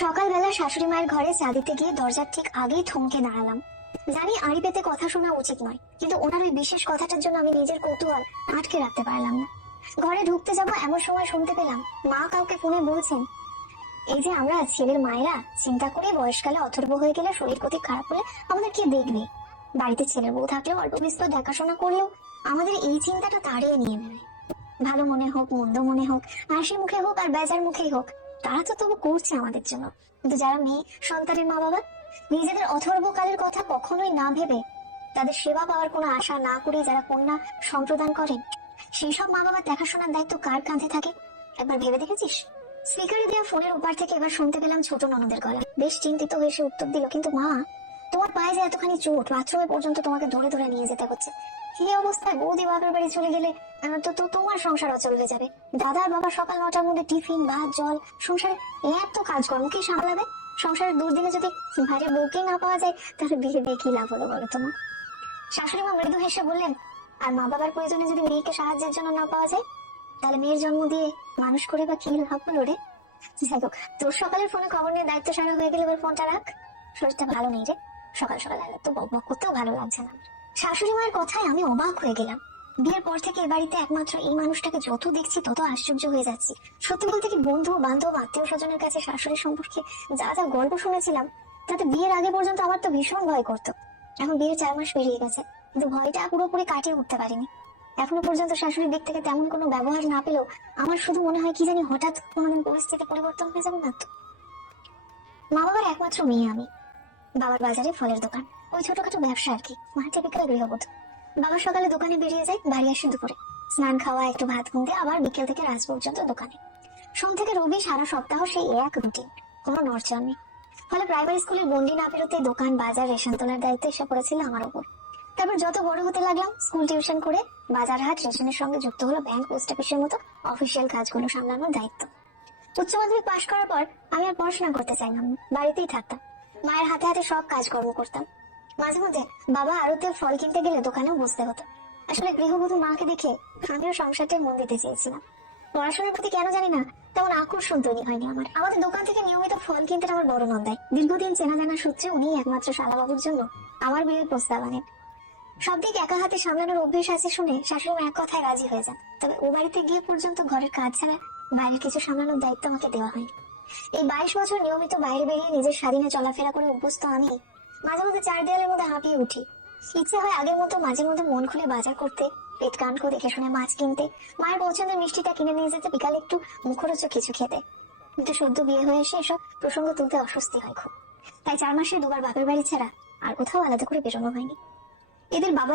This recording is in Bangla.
সকালবেলা শাশুড়ি মায়ের ঘরে চা দিতে গিয়ে দরজার ঠিক আগেই থমকে দাঁড়ালাম। জানি আড়ি পেতে কথা শোনা উচিত নয়, কিন্তু ওনার ওই বিশেষ কথাটার জন্য আমি নিজের কৌতূহল আটকে রাখতে পারলাম না। ঘরে ঢুকতে যাব এমন সময় শুনতে পেলাম মা কাউকে ফোনে বলছেন, এই যে আমরা ছেলের মায়েরা চিন্তা করে বয়সকালে অথর্ব হয়ে গেলে শরীর প্রতি খারাপ হলে আমাদের কে দেখবে। বাড়িতে ছেলের বউ থাকলেও অল্প বিস্তর দেখাশোনা করলেও আমাদের এই চিন্তাটা তাড়িয়ে নিয়ে বেরোয়। ভালো মনে হোক মন্দ মনে হোক, হাসি মুখে হোক আর বেজার মুখেই হোক, তারা তো তবু করছে আমাদের জন্য। কিন্তু যারা মেয়ে সন্তানের মা বাবা, নিজেদের অথর্বকালের কথা কখনোই না ভেবে তাদের সেবা পাওয়ার কোনো আশা না করে যারা কন্যা সম্প্রদান করেন, সেই সব মা বাবার দেখাশোনার দায়িত্ব কার কাঁধে থাকে একবার ভেবে দেখেছিস? স্পিকারে দেওয়া ফোনের ওপার থেকে এবার শুনতে পেলাম ছোট ননদের গলা। বেশ চিন্তিত হয়ে সে উত্তর দিল, কিন্তু মা, তোমার পায়ে যে এতখানি চোট, বাথরুমে পর্যন্ত তোমাকে ধরে ধরে নিয়ে যেতে হচ্ছে। এই অবস্থায় বৌদি বাপের বাড়ি চলে গেলে তো তোমার সংসার অচল হয়ে যাবে। দাদা আর বাবা সকাল 9টার মধ্যে টিফিন ভাত জল সংসারে এত কাজকর্ম কে সামলাবে? সংসারের দুর্দিনে যদি বাইরে বউকেই না পাওয়া যায়, তাহলে বিয়ে দিয়ে কি লাভ হলো বলো তোমার? শাশুড়ি মা মৃদু হেসে বললেন, আর মা বাবার প্রয়োজনে যদি মেয়েকে সাহায্যের জন্য না পাওয়া যায়, তাহলে মেয়ের জন্ম দিয়ে মানুষ করে বা কি লাভ হলো রে? যাই হোক, তোর সকালের ফোনে খবর নিয়ে দায়িত্ব সারা হয়ে গেলে এবার ফোনটা রাখ। শরীরটা ভালো নেই রে, সকাল সকাল তো বক বক করতেও ভালো লাগছে না। শাশুড়ি মায়ের কথায় আমি অবাক হয়ে গেলাম। বিয়ের পর থেকে এ বাড়িতে একমাত্র এই মানুষটাকে যত দেখছি তত আশ্চর্য হয়ে যাচ্ছি। সত্যি বলতে কি, বন্ধু বান্ধব আত্মীয় স্বজনের কাছে শাশুড়ি সম্পর্কে যা যা গল্প শুনেছিলাম, তাতে বিয়ের আগে পর্যন্ত আমার তো ভীষণ ভয় করতো। এখন বিয়ের 4 মাস পেরিয়ে গেছে, কিন্তু ভয়টা পুরোপুরি কাটিয়ে উঠতে পারিনি। এখনো পর্যন্ত শাশুড়ির দিক থেকে তেমন কোনো ব্যবহার না পেলেও আমার শুধু মনে হয় কি জানি হঠাৎ কোনোদিন পরিস্থিতি পরিবর্তন হয়ে যাবে না তো। মা বাবার একমাত্র মেয়ে আমি। বাবার বাজারে ফলের দোকান, ওই ছোটখাটো ব্যবসা আর কি, মা টিপিক্যাল গৃহবধূ। বাবা সকালে দোকানে বেরিয়ে যায়, বাড়ি আসে দুপুরে, স্নান খাওয়া একটু ভাত খুঁজতে, আবার বিকেল থেকে রাত পর্যন্ত দোকানে। সোম থেকে রবি সারা সপ্তাহ সেই এক রুটিন, কোনো নড়চড় নেই। ফলে প্রাইমারি স্কুলের গন্ডি না পেরোতে দোকান বাজার রেশন তোলার দায়িত্ব এসে পড়েছিল আমার ওপর। তারপর যত বড় হতে লাগলাম, স্কুল টিউশন করে বাজার হাট রেশনের সঙ্গে যুক্ত হলো ব্যাংক পোস্ট অফিসের মতো অফিসিয়াল কাজগুলো সামলানোর দায়িত্ব। উচ্চ মাধ্যমিক পাশ করার পর আমি আর পড়াশোনা করতে চাইলাম না, বাড়িতেই থাকতাম, মায়ের হাতে হাতে সব কাজকর্ম করতাম। মাঝে মধ্যে বাবা আড়তে ফল কিনতে গেলে দোকানেও বসতে হতো। আসলে গৃহবধূ মাকে দেখে আমিও সংসারটায় মন দিতে চেয়েছিলাম। পড়াশোনার প্রতি কেন জানি না তেমন আকর্ষণ তৈরি হয়নি আমার। আমাদের দোকান থেকে নিয়মিত ফল কিনতে আমার বড় নন্দাই। দীর্ঘদিন চেনা জানা সূত্রে উনি একমাত্র শালাবাবুর জন্য আমার বিয়ের প্রস্তাব আনেন। সব দিক একা হাতে সামলানোর অভ্যেস আছে শুনে শাশুড়ি মা এক কথায় রাজি হয়ে যান। তবে ও বাড়িতে গিয়ে পর্যন্ত ঘরের কাজ ছাড়া বাইরের কিছু সামলানোর দায়িত্ব আমাকে দেওয়া হয়নি। এই 22 বছর নিয়মিত বাইরে বেরিয়ে নিজের স্বাধীনে চলাফেরা করে অভ্যস্ত আমি মাঝে মধ্যে 4 দেয়ালের মধ্যে হাঁপিয়ে উঠি। ইচ্ছে হয় আগের মতো মাঝে মধ্যে মন খুলে বাজার করতে, পেট কানকো দেখে শুনে মাছ কিনতে, মায়ের পছন্দের মিষ্টিটা কিনে নিয়ে যেতে, বিকালে একটু মুখরোচক কিছু খেতে। কিন্তু সদ্য বিয়ে হয়ে এসে এসব প্রসঙ্গ তুলতে অস্বস্তি হয় খুব। তাই 4 মাসে দুবার বাপের বাড়ি ছাড়া আর কোথাও আলাদা করে বেরোনো হয়নি। এদের বাবা